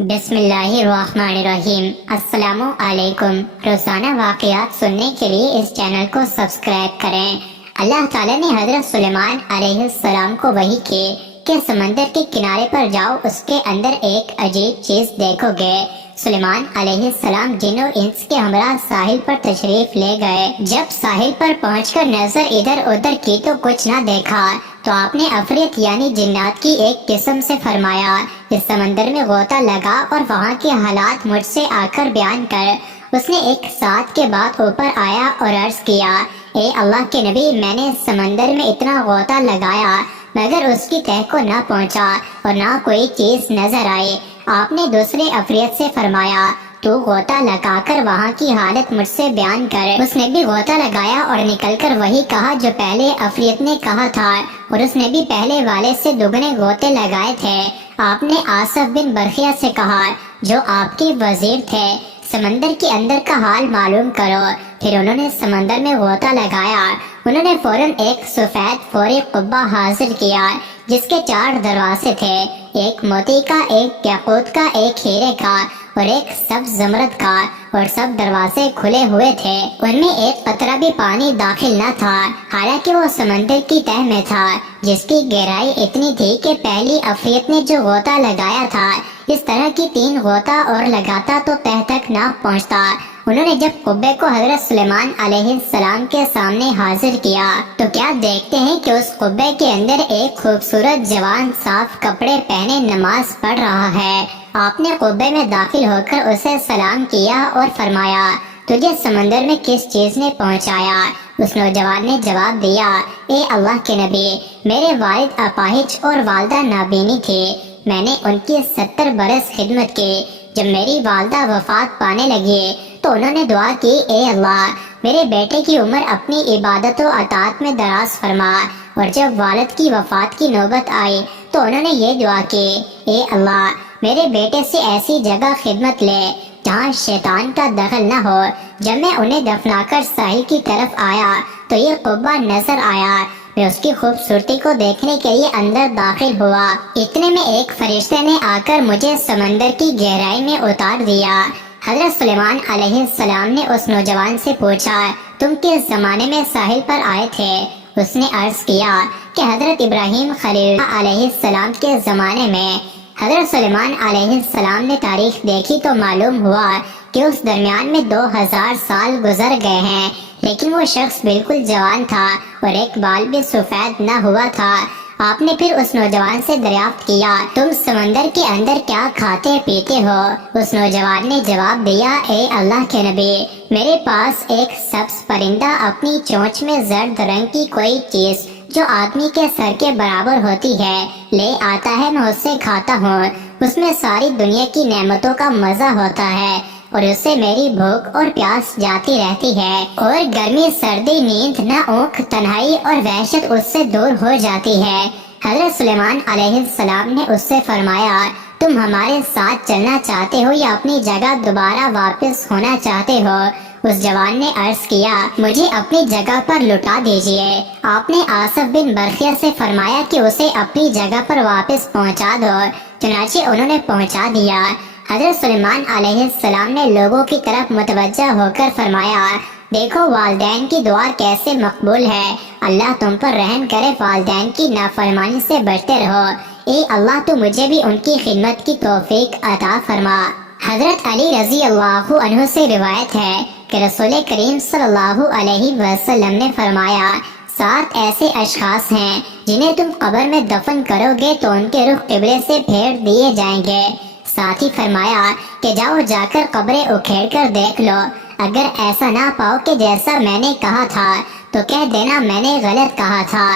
بسم اللہ الرحمن الرحیم۔ السلام علیکم۔ روزانہ واقعات سننے کے لیے اس چینل کو سبسکرائب کریں۔ اللہ تعالیٰ نے حضرت سلیمان علیہ السلام کو وحی کی کہ سمندر کے کنارے پر جاؤ، اس کے اندر ایک عجیب چیز دیکھو گے۔ سلیمان علیہ السلام جن و انس کے ہمراہ ساحل پر تشریف لے گئے۔ جب ساحل پر پہنچ کر نظر ادھر ادھر کی تو کچھ نہ دیکھا، تو آپ نے عفریت یعنی جنات کی ایک قسم سے فرمایا، اس سمندر میں غوطہ لگا اور وہاں کے حالات مجھ سے آ کر بیان کر۔ اس نے ایک ساتھ کے بعد اوپر آیا اور عرض کیا، اے اللہ کے نبی، میں نے سمندر میں اتنا غوطہ لگایا مگر اس کی تہہ کو نہ پہنچا اور نہ کوئی چیز نظر آئی۔ آپ نے دوسرے عفریت سے فرمایا، تو غوطہ لگا کر وہاں کی حالت مجھ سے بیان کر۔ اس نے بھی غوطہ لگایا اور نکل کر وہی کہا جو پہلے عفریت نے کہا تھا، اور اس نے بھی پہلے والے سے دگنے غوطے لگائے تھے۔ آپ نے آصف بن برخیہ سے کہا جو آپ کے وزیر تھے، سمندر کے اندر کا حال معلوم کرو۔ پھر انہوں نے سمندر میں غوطہ لگایا۔ انہوں نے فوراً ایک سفید فوری قبہ حاصل کیا جس کے 4 دروازے تھے، ایک موتی کا، ایک یاقوت کا، ایک ہیرے کا اور ایک سبز زمرد کا، اور سب دروازے کھلے ہوئے تھے۔ ان میں ایک قطرہ بھی پانی داخل نہ تھا، حالانکہ وہ سمندر کی تہہ میں تھا جس کی گہرائی اتنی تھی کہ پہلی عفریت نے جو غوطہ لگایا تھا اس طرح کی 3 غوطہ اور لگاتا تو تہہ تک نہ پہنچتا۔ انہوں نے جب قبے کو حضرت سلیمان علیہ السلام کے سامنے حاضر کیا تو کیا دیکھتے ہیں کہ اس قبے کے اندر ایک خوبصورت جوان صاف کپڑے پہنے نماز پڑھ رہا ہے۔ آپ نے قبے میں داخل ہو کر اسے سلام کیا اور فرمایا، تجھے سمندر میں کس چیز نے پہنچایا؟ اس نوجوان نے جواب دیا، اے اللہ کے نبی، میرے والد اپاہج اور والدہ نابینی تھی، میں نے ان کی 70 برس خدمت کی۔ جب میری والدہ وفات پانے لگی تو انہوں نے دعا کی، اے اللہ، میرے بیٹے کی عمر اپنی عبادت و اطاعت میں دراز فرما۔ اور جب والد کی وفات کی نوبت آئی تو انہوں نے یہ دعا کی، اے اللہ، میرے بیٹے سے ایسی جگہ خدمت لے جہاں شیطان کا دخل نہ ہو۔ جب میں انہیں دفنا کر ساحل کی طرف آیا تو یہ قبہ نظر آیا۔ میں اس کی خوبصورتی کو دیکھنے کے لیے اندر داخل ہوا، اتنے میں ایک فرشتے نے آ کر مجھے سمندر کی گہرائی میں اتار دیا۔ حضرت سلیمان علیہ السلام نے اس نوجوان سے پوچھا، تم کس زمانے میں ساحل پر آئے تھے؟ اس نے عرض کیا کہ حضرت ابراہیم خلیل علیہ السلام کے زمانے میں۔ حضرت سلیمان علیہ السلام نے تاریخ دیکھی تو معلوم ہوا کہ اس درمیان میں 2000 سال گزر گئے ہیں، لیکن وہ شخص بالکل جوان تھا اور ایک بال بھی سفید نہ ہوا تھا۔ آپ نے پھر اس نوجوان سے دریافت کیا، تم سمندر کے اندر کیا کھاتے پیتے ہو؟ اس نوجوان نے جواب دیا، اے اللہ کے نبی، میرے پاس ایک سبز پرندہ اپنی چونچ میں زرد رنگ کی کوئی چیز جو آدمی کے سر کے برابر ہوتی ہے لے آتا ہے، میں اسے کھاتا ہوں۔ اس میں ساری دنیا کی نعمتوں کا مزہ ہوتا ہے اور اس سے میری بھوک اور پیاس جاتی رہتی ہے، اور گرمی، سردی، نیند، نہ اونگ، تنہائی اور وحشت اس سے دور ہو جاتی ہے۔ حضرت سلیمان علیہ السلام نے اس سے فرمایا، تم ہمارے ساتھ چلنا چاہتے ہو یا اپنی جگہ دوبارہ واپس ہونا چاہتے ہو؟ اس جوان نے عرض کیا، مجھے اپنی جگہ پر لٹا دیجئے۔ آپ نے آصف بن برخیہ سے فرمایا کہ اسے اپنی جگہ پر واپس پہنچا دو، چنانچہ انہوں نے پہنچا دیا۔ حضرت سلیمان علیہ السلام نے لوگوں کی طرف متوجہ ہو کر فرمایا، دیکھو والدین کی دعا کیسے مقبول ہے، اللہ تم پر رحم کرے، والدین کی نافرمانی سے بچتے رہو، اے اللہ تو مجھے بھی ان کی خدمت کی توفیق عطا فرما۔ حضرت علی رضی اللہ عنہ سے روایت ہے کہ رسول کریم صلی اللہ علیہ وسلم نے فرمایا، 7 ایسے اشخاص ہیں جنہیں تم قبر میں دفن کرو گے تو ان کے رخ قبلے سے پھیر دیے جائیں گے۔ ساتھ ہی فرمایا کہ جاؤ جا کر قبریں اکھیڑ کر دیکھ لو، اگر ایسا نہ پاؤ کہ جیسا میں نے کہا تھا تو کہہ دینا میں نے غلط کہا تھا۔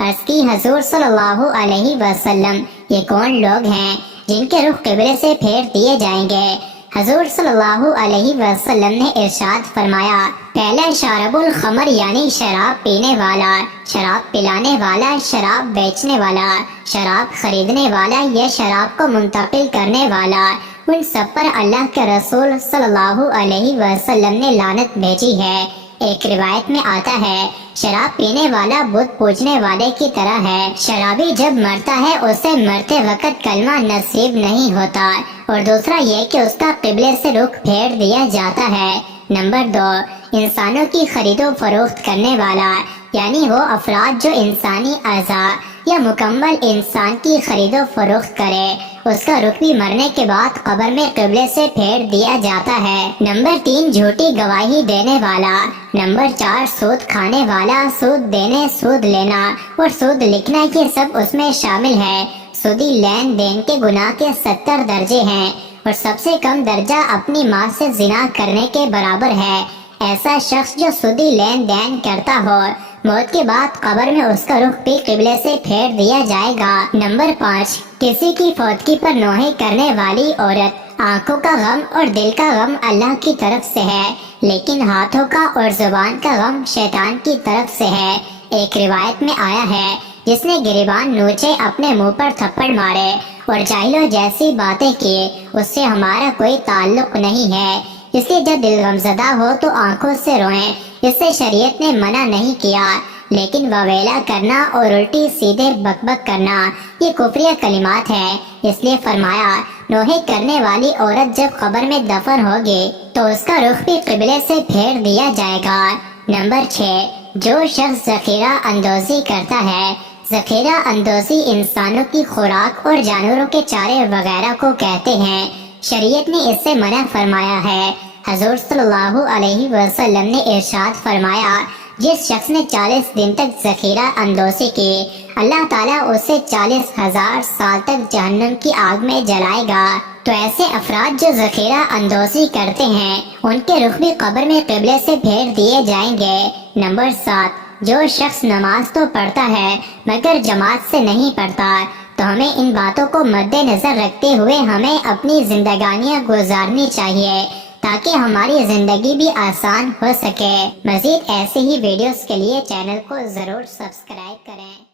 عرض کی، حضور صلی اللہ علیہ وسلم، یہ کون لوگ ہیں جن کے رخ قبلے سے پھیر دیے جائیں گے؟ حضور صلی اللہ علیہ وسلم نے ارشاد فرمایا، پہلا شارب الخمر یعنی شراب پینے والا، شراب پلانے والا، شراب بیچنے والا، شراب خریدنے والا یا شراب کو منتقل کرنے والا، ان سب پر اللہ کے رسول صلی اللہ علیہ وسلم نے لعنت بھیجی ہے۔ ایک روایت میں آتا ہے، شراب پینے والا بت پوجنے والے کی طرح ہے، شرابی جب مرتا ہے اسے مرتے وقت کلمہ نصیب نہیں ہوتا اور دوسرا یہ کہ اس کا قبلے سے رخ پھیر دیا جاتا ہے۔ نمبر 2، انسانوں کی خرید و فروخت کرنے والا، یعنی وہ افراد جو انسانی اعضاء یا مکمل انسان کی خرید و فروخت کرے، اس کا رخ بھی مرنے کے بعد قبر میں قبلے سے پھیر دیا جاتا ہے۔ نمبر 3، جھوٹی گواہی دینے والا۔ نمبر 4، سود کھانے والا، سود دینے، سود لینا اور سود لکھنا، یہ سب اس میں شامل ہے۔ سودی لین دین کے گناہ کے 70 درجے ہیں اور سب سے کم درجہ اپنی ماں سے زنا کرنے کے برابر ہے۔ ایسا شخص جو سودی لین دین کرتا ہو، موت کے بعد قبر میں اس کا رخ بھی قبلے سے پھیر دیا جائے گا۔ نمبر 5، کسی کی فوتگی پر نوحی کرنے والی عورت۔ آنکھوں کا غم اور دل کا غم اللہ کی طرف سے ہے، لیکن ہاتھوں کا اور زبان کا غم شیطان کی طرف سے ہے۔ ایک روایت میں آیا ہے، جس نے گریبان نوچے اپنے منہ پر تھپڑ مارے اور جاہلوں جیسی باتیں کی، اس سے ہمارا کوئی تعلق نہیں ہے۔ اس لیے جب دل غمزدہ ہو تو آنکھوں سے روئیں، اس سے شریعت نے منع نہیں کیا، لیکن وویلا کرنا اور الٹی سیدھے بک بک کرنا یہ کفریہ کلمات ہے۔ اس لیے فرمایا، نوحی کرنے والی عورت جب قبر میں دفن ہوگی تو اس کا رخ بھی قبلے سے پھیر دیا جائے گا۔ نمبر 6، جو شخص ذخیرہ اندوزی کرتا ہے۔ ذخیرہ اندوزی انسانوں کی خوراک اور جانوروں کے چارے وغیرہ کو کہتے ہیں۔ شریعت نے اس سے منع فرمایا ہے۔ حضور صلی اللہ علیہ وسلم نے ارشاد فرمایا، جس شخص نے 40 دن تک ذخیرہ اندوزی کی، اللہ تعالیٰ اسے 40,000 سال تک جہنم کی آگ میں جلائے گا۔ تو ایسے افراد جو ذخیرہ اندوزی کرتے ہیں، ان کے رخ بھی قبر میں قبلے سے پھیر دیے جائیں گے۔ نمبر 7، جو شخص نماز تو پڑھتا ہے مگر جماعت سے نہیں پڑھتا، تو ہمیں ان باتوں کو مد نظر رکھتے ہوئے ہمیں اپنی زندگانیاں گزارنی چاہیے تاکہ ہماری زندگی بھی آسان ہو سکے۔ مزید ایسے ہی ویڈیوز کے لیے چینل کو ضرور سبسکرائب کریں۔